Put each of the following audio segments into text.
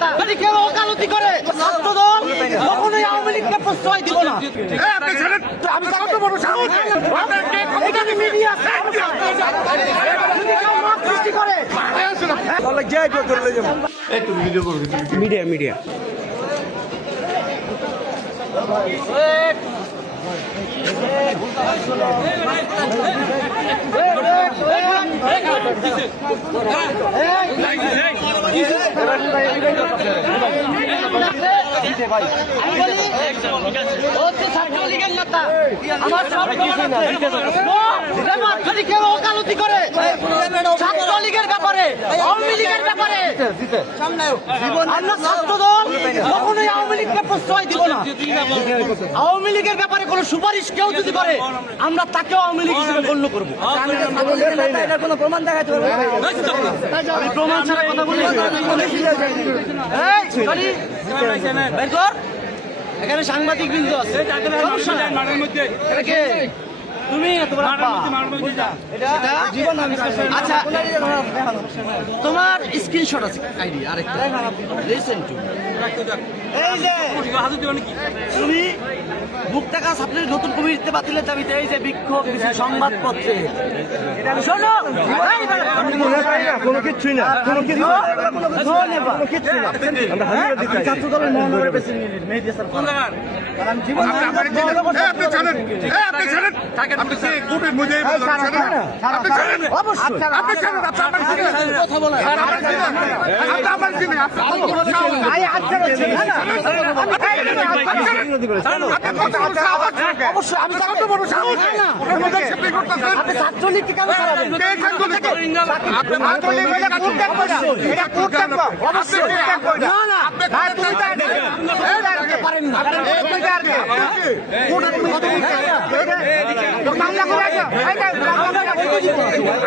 নেতা যদি কেউ ওকালতি করে ছাত্রদল কখনোই আওয়ামী লীগকে প্রশ্রয় দিব না। আমি কত বড় সাহস এখানে মিডিয়া সৃষ্টি করে মিডিয়া মিডিয়া যদি কেউ ওকালতি করে ছাত্রলীগের ব্যাপারে আওয়ামী লীগের ব্যাপারে আমরা ছাত্রদল কখনোই আওয়ামী লীগকে প্রশ্রয় দিব না। আওয়ামী লীগের ব্যাপারে কোনো সুপারিশ কেউ যদি করে আমরা তাকেও আওয়ামী লীগ হিসেবে গণ্য করবো। কোনো প্রমাণ দেখাতে পারবো আমি প্রমাণ ছাড়া কথা বলি। এখানে সাংবাদিক বৃন্দ আছে তুমি আচ্ছা তোমার স্ক্রিনশট আছে আইডি আরেকটা রিসেন্ট এই যে তুমি মুক্তাকা ছাত্রের নতুন কমিটিতে বাতিলের দাবিতে এই যে বিক্ষোভ সংবাদপত্রে শোনো কোনো কিছুই না কোনো কিছু ছাত্রদলের মহানগরের প্রেসিডেন্ট মেহেদী হাসান ছাত্রলীগকে কেন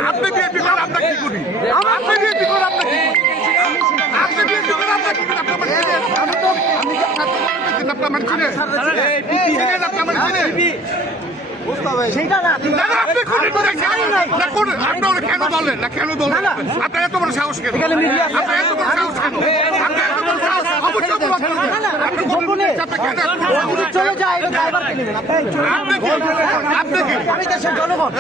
আপনি বিএনপি করেন আপনাকে কি করি আপনি বিএনপি করেন আপনাকে আপনি বিএনপি করেন আপনাকে কি করি আমি তো আপনার চিনে আপনার চিনে সেইটা না আপনি কেন বললেন না কেন বললেন আপনার এত বড় সাহস কেন আপনার এত বড় সাহস কেন আপনার এত বড় সাহস চলে যায় ড্রাইভারকে নেবেন আপনি কি আমি দেশের জনগণ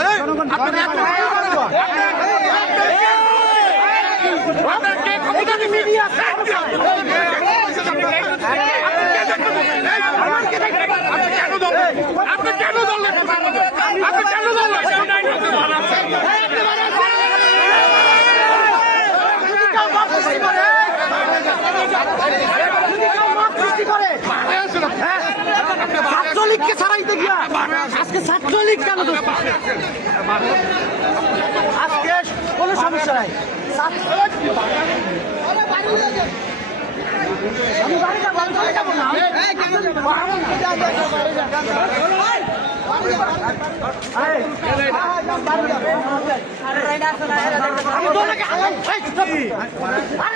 মিডিয়া আপনি কেন বললেন আপনি কেন বললেন ছাত্রলীগকে ছাড়াইতে গিয়া আজকে ছাত্রলীগ কেন আজকে কোনো সমস্যা নাই আমি বাড়ি যাবো আমি চলে যাবো না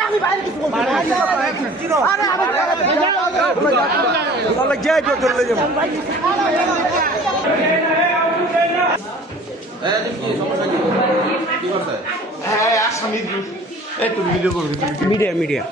আমি বাইরে কিছু বলবো মিডিয়া মিডিয়া